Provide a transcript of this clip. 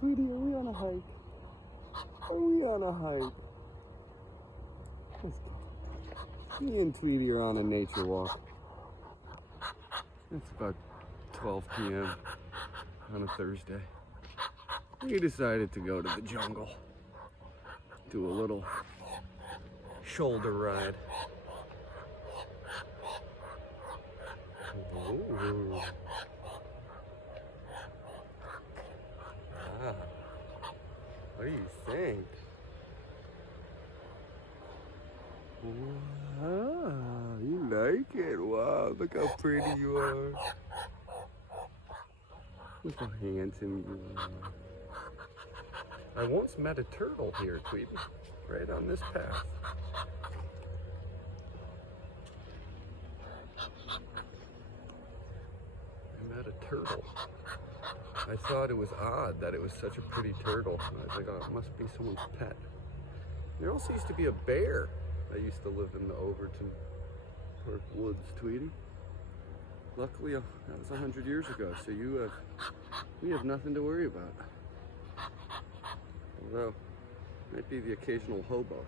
Tweedy, are we on a hike? Are we on a hike? Let's go. Me and Tweedy are on a nature walk. It's about 12 p.m. on a Thursday. We decided to go to the jungle. Do a little shoulder ride. Ooh. Ah. What do you think? Wow, you like it? Wow, look how pretty you are. Look how handsome you are. I once met a turtle here, Tweedy, right on this path. I met a turtle. I thought it was odd that it was such a pretty turtle. I was like, oh, it must be someone's pet. There also used to be a bear. I used to live in the Overton Park woods, Tweedy. Luckily, that was 100 years ago, so we have nothing to worry about. Although, might be the occasional hobo.